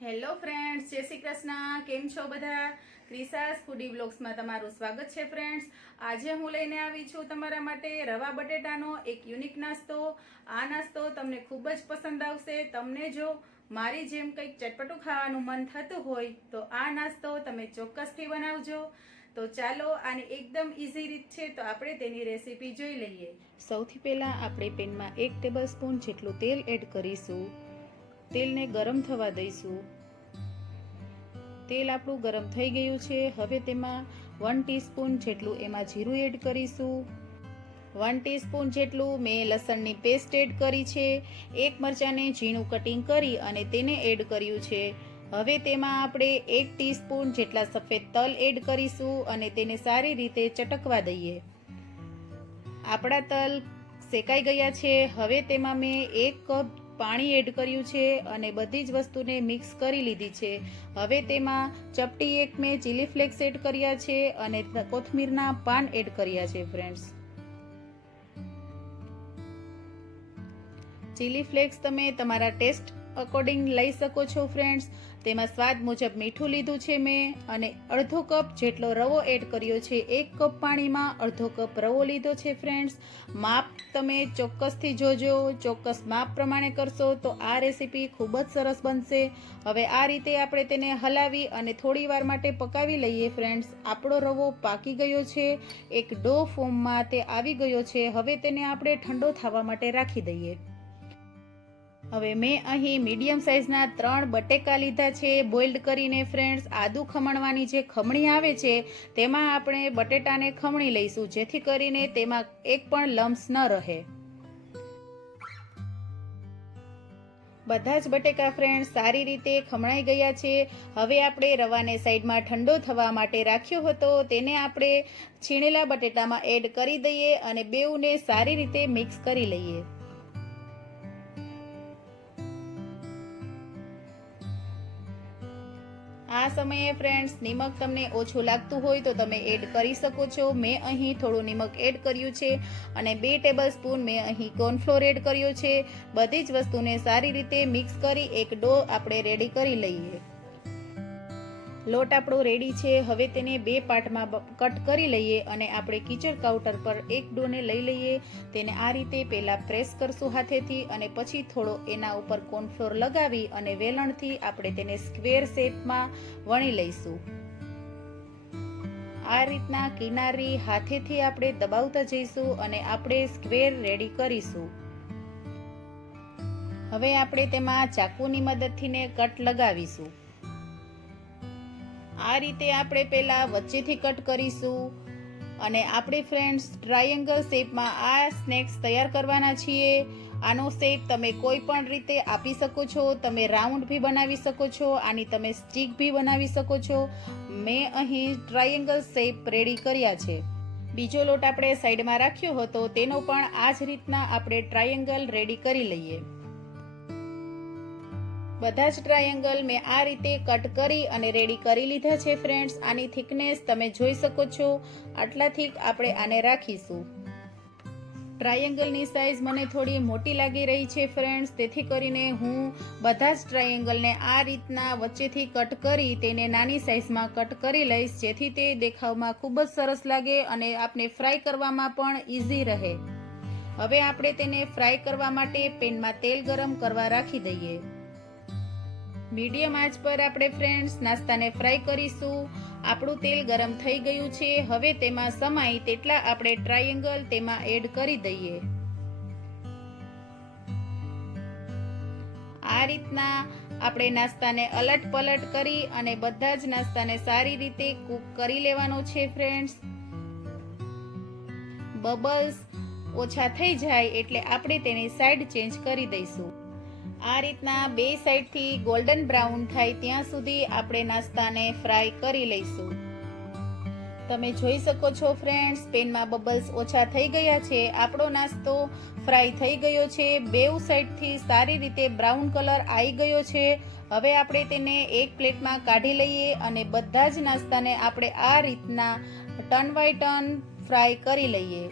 Hello friends, જય શ્રી કૃષ્ણ. કેમ છો બધા? ક્રિશાસ ફૂડી બ્લોગ્સમાં તમારું સ્વાગત છે ફ્રેન્ડ્સ. આજે હું લઈને આવી છું તમારા માટે રવા બટેટાનો એક યુનિક નાસ્તો. આ નાસ્તો તમને ખૂબ જ પસંદ આવશે. તમને જો મારી જેમ કંઈક ચટપટું ખાવાનું મન થતું હોય તો આ નાસ્તો તમે ચોક્કસથી બનાવજો. તો ચાલો, આની એકદમ ઇઝી રીત છે, તો આપણે તેની રેસીપી જોઈ લઈએ. સૌથી પહેલાં આપણે પેનમાં 1 ટેબલસ્પૂન જેટલું તેલ એડ કરીશું. તેલને ગરમ થવા દઈશું. તેલ આપણું ગરમ થઈ ગયું છે. હવે તેમાં 1 ટીસ્પૂન જેટલું એમાં જીરું એડ કરીશું. 1 ટીસ્પૂન જેટલું મેં લસણની પેસ્ટ એડ કરી છે. 1 મરચાંને ઝીણું કટિંગ કરી અને તેને એડ કર્યું છે. હવે તેમાં આપણે 1 ટીસ્પૂન જેટલા સફેદ તલ એડ કરીશું અને તેને સારી રીતે ચટકવા દઈએ. આપણા તલ શેકાઈ ગયા છે. હવે તેમાં મેં 1 કપ પાણી એડ કર્યું છે અને બધી જ વસ્તુને મિક્સ કરી લીધી છે. હવે તેમાં ચપટી 1 મેં ચીલી ફ્લેક્સ એડ કર્યા છે અને કોથમીરના પાન એડ કર્યા છે ફ્રેન્ડ્સ. ચીલી ફ્લેક્સ તમે તમારા ટેસ્ટ અકોર્ડિંગ લઈ શકો છો ફ્રેન્ડ્સ. તેમાં સ્વાદ મુજબ મીઠું લીધું છે મેં અને અડધો કપ જેટલો રવો એડ કર્યો છે. 1 કપ પાણીમાં અડધો કપ રવો લીધો છે ફ્રેન્ડ્સ. માપ તમે ચોક્કસથી જોજો. ચોક્કસ માપ પ્રમાણે કરશો તો આ રેસીપી ખૂબ જ સરસ બનશે. હવે આ રીતે આપણે તેને હલાવી અને થોડી વાર માટે પકાવી લઈએ ફ્રેન્ડ્સ. આપણો રવો પાકી ગયો છે. એક ડો ફોર્મમાં તે આવી ગયો છે. હવે તેને આપણે ઠંડો થવા માટે રાખી દઈએ. હવે મેં અહીં મીડિયમ સાઇઝના 3 બટેકા લીધા છે બોઇલ્ડ કરીને ફ્રેન્ડ્સ. આદુ ખમણવાની જે ખમણી આવે છે તેમાં આપણે બટેટાને ખમણી લઈશું, જેથી કરીને તેમાં એક પણ લમ્સ ન રહે. બધા જ બટેકા ફ્રેન્ડ્સ સારી રીતે ખમણાઈ ગયા છે. હવે આપણે રવાને સાઈડમાં ઠંડો થવા માટે રાખ્યો હતો, તેને આપણે છીણેલા બટેટામાં એડ કરી દઈએ અને બેઉને સારી રીતે મિક્સ કરી લઈએ. આ સમયે ફ્રેન્ડ્સ નિમક તમને ઓછું લાગતું હોય તો તમે એડ કરી શકો છો. મેં અહીં થોડું નિમક એડ કર્યું છે અને 2 ટેબલસ્પૂન મેં અહીં કોર્નફ્લોર એડ કર્યો છે. બધી જ વસ્તુને સારી રીતે મિક્સ કરી એક ડો આપણે રેડી કરી લઈએ. લોટ આપણો રેડી છે. હવે તેને 2 પાર્ટમાં કટ કરી લઈએ અને આપણે કિચન કાઉન્ટર પર એક ડોને લઈ લઈએ. તેને આ રીતે પહેલાં પ્રેસ કરશું હાથેથી અને પછી થોડો એના ઉપર કોર્નફ્લોર લગાવી અને વેલણથી આપણે તેને સ્ક્વેર શેપમાં વણી લઈશું. આ રીતના કિનારી હાથેથી આપણે દબાવતા જઈશું અને આપણે સ્ક્વેર રેડી કરીશું. હવે આપણે તેમાં ચાકુની મદદથી કટ લગાવીશું. આ રીતે આપણે પહેલા વચ્ચેથી કટ કરીશું અને આપણે ફ્રેન્ડ્સ ટ્રાયેંગલ શેપમાં આ સ્નેક્સ તૈયાર કરવાના છીએ. આનો શેપ તમે કોઈ પણ રીતે આપી શકો છો. તમે રાઉન્ડ ભી બનાવી શકો છો, આની તમે સ્ટીક ભી બનાવી શકો છો. મેં અહીં ટ્રાયેંગલ શેપ રેડી કર્યા છે. બીજો લોટ આપણે સાઈડમાં રાખ્યો હતો, તેનો પણ આ જ રીતના આપણે ટ્રાયેંગલ રેડી કરી લઈએ. બધા જ ટ્રાયેંગલ મેં આ રીતે કટ કરી અને રેડી કરી લીધા છે ફ્રેન્ડ્સ. આની થિકનેસ તમે જોઈ શકો છો. આટલા થીક આપણે આને રાખીશું. ટ્રાયેંગલની સાઇઝ મને થોડી મોટી લાગી રહી છે ફ્રેન્ડ્સ, તેથી કરીને હું બધા જ ટ્રાયેંગલને આ રીતના વચ્ચેથી કટ કરી તેને નાની સાઇઝમાં કટ કરી લઈશ, જેથી તે દેખાવમાં ખૂબ જ સરસ લાગે અને આપણે ફ્રાય કરવામાં પણ ઇઝી રહે. હવે આપણે તેને ફ્રાય કરવા માટે પેનમાં તેલ ગરમ કરવા રાખી દઈએ. મીડિયમ આંચ પર આપણે ફ્રેન્ડ્સ નાસ્તાને ફ્રાય કરીશું. આપણું તેલ ગરમ થઈ ગયું છે. હવે તેમાં સમાય તેટલા આપણે ટ્રાયેંગલ તેમાં એડ કરી દઈએ. આ રીતના આપણે નાસ્તાને અલટ પલટ કરી અને બધા જ નાસ્તાને સારી રીતે કૂક કરી લેવાનો છે ફ્રેન્ડ્સ. બબલ્સ ઓછા થઈ જાય એટલે આપણે તેની સાઈડ ચેન્જ કરી દઈશું. આ રીતના 2 સાઈડથી ગોલ્ડન બ્રાઉન થાય ત્યાં સુધી આપણે નાસ્તાને ફ્રાય કરી લઈશું. તમે જોઈ શકો છો ફ્રેન્ડ્સ, પેનમાં બબલ્સ ઓછા થઈ ગયા છે. આપણો નાસ્તો ફ્રાય થઈ ગયો છે. બેઉ સાઈડથી સારી રીતે બ્રાઉન કલર આવી ગયો છે. હવે આપણે તેને એક પ્લેટમાં કાઢી લઈએ અને બધા જ નાસ્તાને આપણે આ રીતના ટર્ન બાય ટર્ન ફ્રાય કરી લઈએ.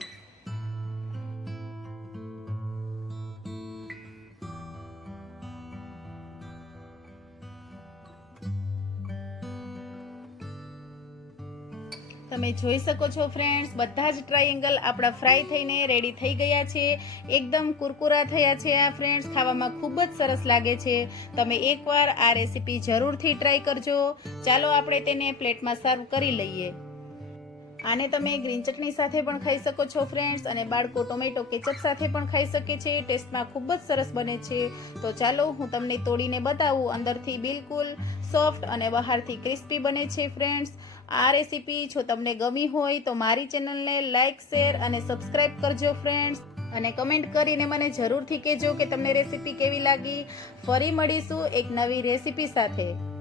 તમે જોઈ શકો છો ફ્રેન્ડ્સ, બધા જ ટ્રાયેંગલ આપણા ફ્રાય થઈને રેડી થઈ ગયા છે. એકદમ કુરકુરા થયા છે આ ફ્રેન્ડ્સ, ખાવામાં ખૂબ જ સરસ લાગે છે. તમે એકવાર આ રેસીપી જરૂરથી ટ્રાય કરજો. ચાલો આપણે તેને પ્લેટમાં સર્વ કરી લઈએ. આને તમે ગ્રીન ચટણી સાથે પણ ખાઈ શકો છો ફ્રેન્ડ્સ, અને બાળકો ટોમેટો કેચઅપ સાથે પણ ખાઈ શકે છે. ટેસ્ટમાં ખૂબ જ સરસ બને છે. તો ચાલો હું તમને તોડીને બતાવું. અંદરથી બિલકુલ સોફ્ટ અને બહારથી ક્રિસ્પી બને છે ફ્રેન્ડ્સ. આ રેસીપી જો તમને ગમી હોય તો મારી ચેનલને લાઇક, શેર અને સબસ્ક્રાઇબ કરજો ફ્રેન્ડ્સ, અને કમેન્ટ કરીને મને જરૂરથી કહેજો કે તમને રેસીપી કેવી લાગી. ફરી મળીશું એક નવી રેસીપી સાથે.